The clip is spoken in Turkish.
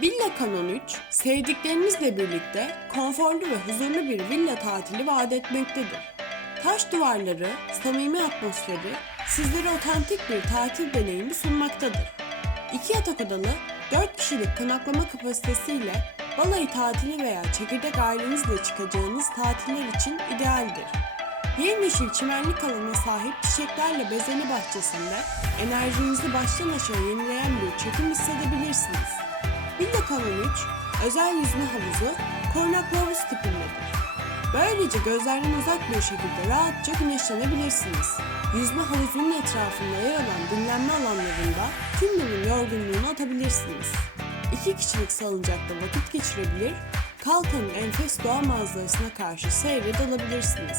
Villa Canon 3, sevdiklerinizle birlikte konforlu ve huzurlu bir villa tatili vaat etmektedir. Taş duvarları, samimi atmosferi sizlere otantik bir tatil deneyimi sunmaktadır. İki yatak odalı, 4 kişilik konaklama kapasitesiyle balayı tatili veya çekirdek ailenizle çıkacağınız tatiller için idealdir. Yemyeşil çimenlik alana sahip çiçeklerle bezeli bahçesinde enerjinizi baştan aşağı yenileyen bir çekim hissedebilirsiniz. Villa Canon 3, özel yüzme havuzu, korunaklı havuz tipindedir. Böylece gözlerden uzak bir şekilde rahatça güneşlenebilirsiniz. Yüzme havuzunun etrafında yer alan dinlenme alanlarında tüm günün yorgunluğunu atabilirsiniz. İki kişilik salıncakta vakit geçirebilir, Kalkan'ın enfes doğa manzarasına karşı seyre dalabilirsiniz.